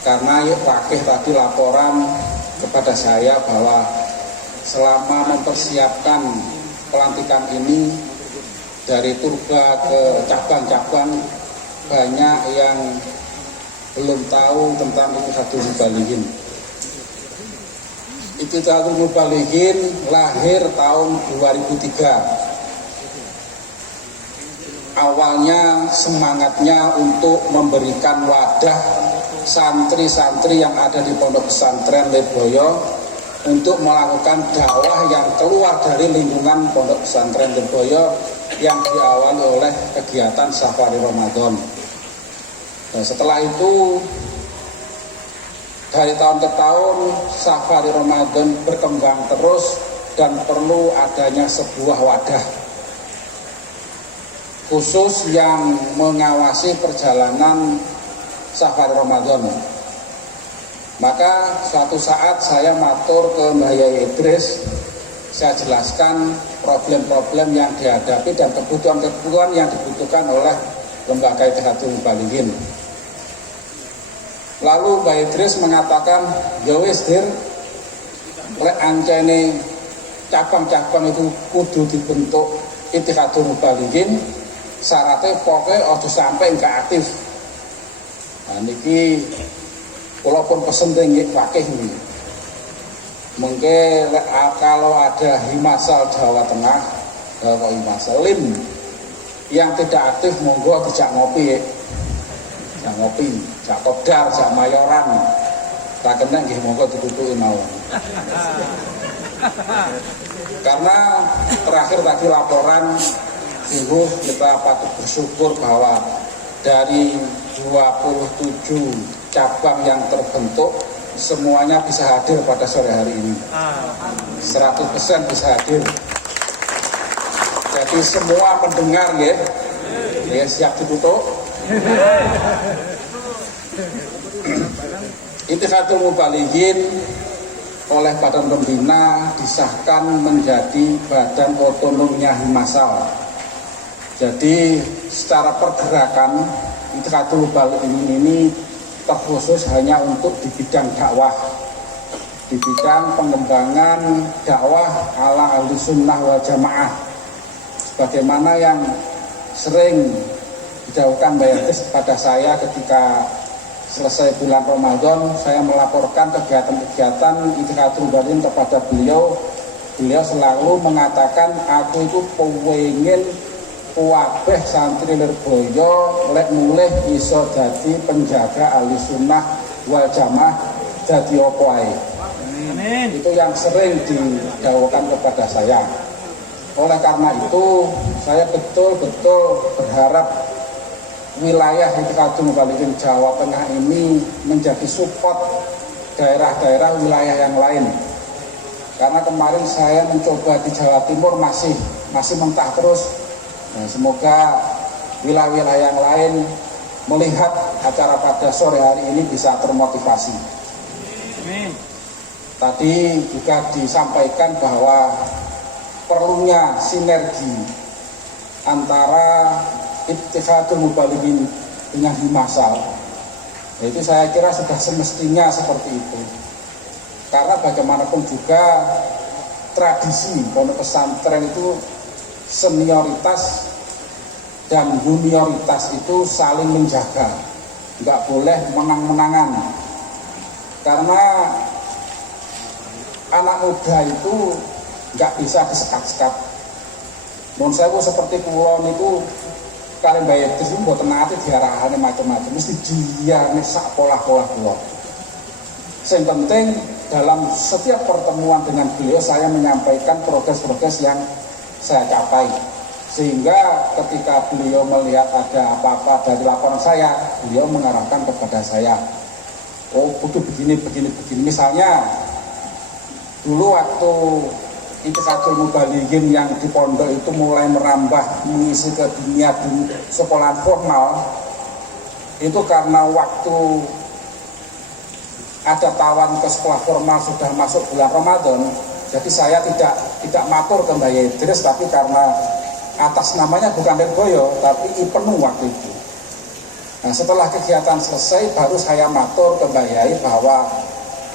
karena wakil tadi laporan kepada saya bahwa selama mempersiapkan pelantikan ini dari Turba ke cabang-cabang banyak yang belum tahu tentang Ittihaadul Mubalighin. Ittihaadul Mubalighin lahir tahun 2003. Awalnya semangatnya untuk memberikan wadah santri-santri yang ada di Pondok Pesantren Lirboyo untuk melakukan dakwah yang keluar dari lingkungan Pondok Pesantren Lirboyo yang diawali oleh kegiatan Safari Ramadan. Dan setelah itu dari tahun ke tahun Safari Ramadan berkembang terus dan perlu adanya sebuah wadah khusus yang mengawasi perjalanan Safari Ramadan. Maka suatu saat saya matur ke Mbah Yai Idris, saya jelaskan problem-problem yang dihadapi dan kebutuhan-kebutuhan yang dibutuhkan oleh lembaga Ittihaadul Mubalighin. Lalu Mbah Idris mengatakan, ya wis Dir, lek ancene cabang-cabang itu kudu dibentuk Ittihaadul Mubalighin, syaratnya pokoknya harus sampai enggak aktif. Nah niki walaupun pesen tinggi wakih ini. Mungkin kalau ada Himasal Jawa Tengah, kalau Himasal Lim yang tidak aktif, monggo dijak ngopi ya. Jak ngopi, jak Kopdar, jak Mayoran. Tak kena nggih monggo ditutuki mawon. Karena terakhir tadi laporan sungguh kita patut bersyukur bahwa dari 27 cabang yang terbentuk semuanya bisa hadir pada sore hari ini. 100% bisa hadir. Jadi semua mendengar ya, siap ditutup. Ittihaadul Mubalighin oleh Badan Pembina disahkan menjadi badan otonomnya Himasal. Jadi secara pergerakan Ittihaadul Mubalighin ini terkhusus hanya untuk di bidang dakwah, di bidang pengembangan dakwah ala Ahlussunnah wal Jamaah, sebagaimana yang sering didahulukan Mbah Idris pada saya ketika selesai bulan Ramadan. Saya melaporkan kegiatan-kegiatan Ittihaadul Mubalighin kepada beliau. Beliau selalu mengatakan, aku itu pengen kuwabeh santri Lirboyo lek mulih iso dadi penjaga Ahlussunnah wal Jamaah dadi opo ae. Itu yang sering didahulukan kepada saya. Oleh karena itu saya betul-betul berharap wilayah Ittihaadul Mubalighin Jawa Tengah ini menjadi support daerah-daerah wilayah yang lain. Karena kemarin saya mencoba di Jawa Timur masih mentah terus. Nah, semoga wilayah-wilayah yang lain melihat acara pada sore hari ini bisa termotivasi. Amin. Tadi juga disampaikan bahwa perlunya sinergi antara Ittihaadul Mubalighin dengan Himasal. Itu saya kira sudah semestinya seperti itu. Karena bagaimanapun juga tradisi pondok pesantren itu senioritas dan junioritas itu saling menjaga, nggak boleh menang-menangan. Karena anak muda itu nggak bisa disekat-sekat. Menurut saya seperti kulon itu kalian bayar itu mboten nate diarahane macam-macam, mesti diarahane sak pola-pola kulon. Yang penting dalam setiap pertemuan dengan beliau saya menyampaikan progres-progres yang saya capai, sehingga ketika beliau melihat ada apa-apa dari laporan saya, beliau mengarahkan kepada saya, oh butuh begini. Misalnya dulu waktu Ittihaadul Mubalighin yang di pondok itu mulai merambah mengisi ke dunia sekolahan formal, itu karena waktu ada tawan ke sekolah formal sudah masuk bulan Ramadan. Jadi saya tidak matur ke Mbah Idris, tapi karena atas namanya bukan Lirboyo, tapi IPENU waktu itu. Nah, setelah kegiatan selesai baru saya matur ke Mbah Yai bahwa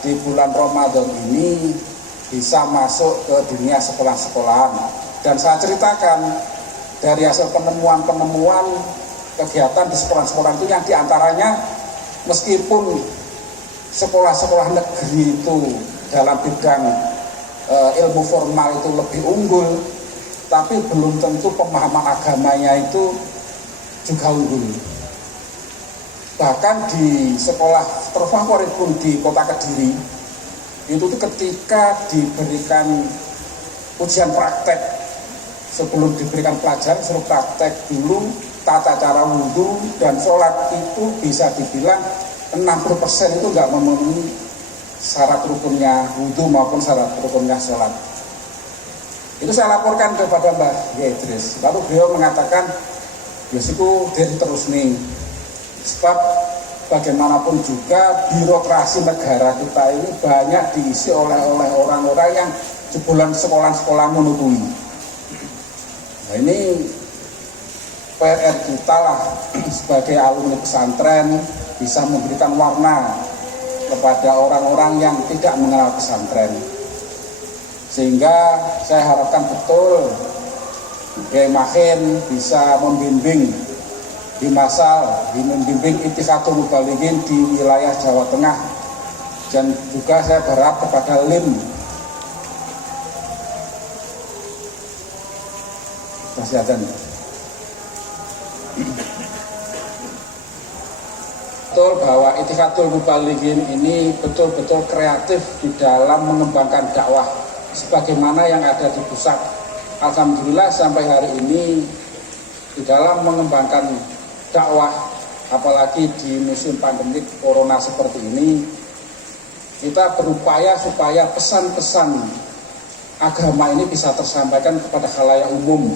di bulan Ramadan ini bisa masuk ke dunia sekolah-sekolahan. Dan saya ceritakan dari hasil penemuan-penemuan kegiatan di sekolah-sekolah itu yang diantaranya meskipun sekolah-sekolah negeri itu dalam bidang ilmu formal itu lebih unggul, tapi belum tentu pemahaman agamanya itu juga unggul. Bahkan di sekolah terfavorit pun di kota Kediri itu tuh ketika diberikan ujian praktek, sebelum diberikan pelajaran suruh praktek dulu tata cara wudhu dan sholat, itu bisa dibilang 60% itu nggak memenuhi syarat rukunnya wudhu maupun syarat rukunnya sholat. Itu saya laporkan kepada Mbah Idris, lalu beliau mengatakan biasiku dari terus nih, sebab bagaimanapun juga birokrasi negara kita ini banyak diisi oleh orang-orang yang jebolan sekolah-sekolah menutui. Nah, ini PR kita lah sebagai alumni pesantren bisa memberikan warna kepada orang-orang yang tidak mengenal pesantren. Sehingga saya harapkan betul Kiai Mahin bisa membimbing di Masal, membimbing Ittifatul Mubalighin di wilayah Jawa Tengah, dan juga saya berharap kepada LIM masih ada nih. Betul bahwa Ittifatul Mubalighin ini betul-betul kreatif di dalam mengembangkan dakwah sebagaimana yang ada di pusat. Alhamdulillah sampai hari ini di dalam mengembangkan dakwah, apalagi di musim pandemi corona seperti ini, kita berupaya supaya pesan-pesan agama ini bisa tersampaikan kepada khalayak umum.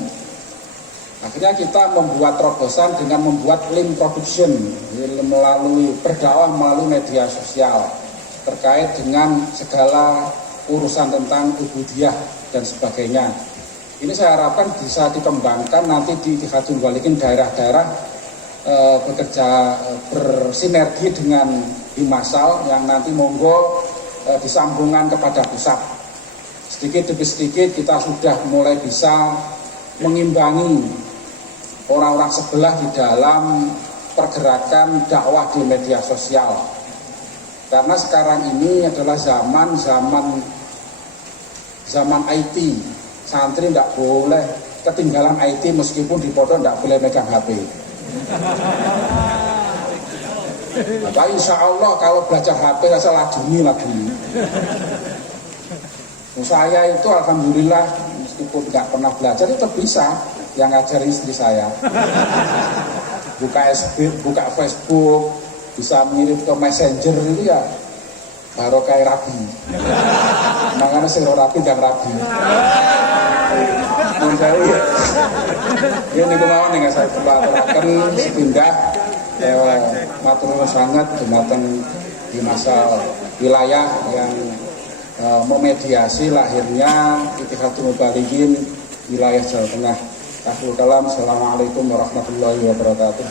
Akhirnya kita membuat terobosan dengan membuat link production melalui berdakwah melalui media sosial terkait dengan segala urusan tentang ubudiyah dan sebagainya. Ini saya harapkan bisa dikembangkan nanti di Ittifatul Mubalighin daerah-daerah bekerja bersinergi dengan Himasal yang nanti monggo disambungkan kepada pusat. Sedikit demi sedikit kita sudah mulai bisa mengimbangi orang-orang sebelah di dalam pergerakan dakwah di media sosial. Karena sekarang ini adalah zaman IT. Santri tidak boleh ketinggalan IT meskipun di pondok tidak boleh megang HP. Nah, insya Allah kalau belajar HP rasa laduni lagi. Saya itu alhamdulillah meskipun tidak pernah belajar itu bisa, yang ngajarin istri saya. Buka Facebook, bisa mirip ke Messenger itu ya baru kayak rabi. Makanya sing rabi dan rabi. Ini kemauan yang saya pelatakan sepindah matur sangat dumateng di masa wilayah yang memediasi lahirnya Ittifatul Mubalighin wilayah Jawa Tengah. Akhirul kalam, assalamualaikum warahmatullahi wabarakatuh.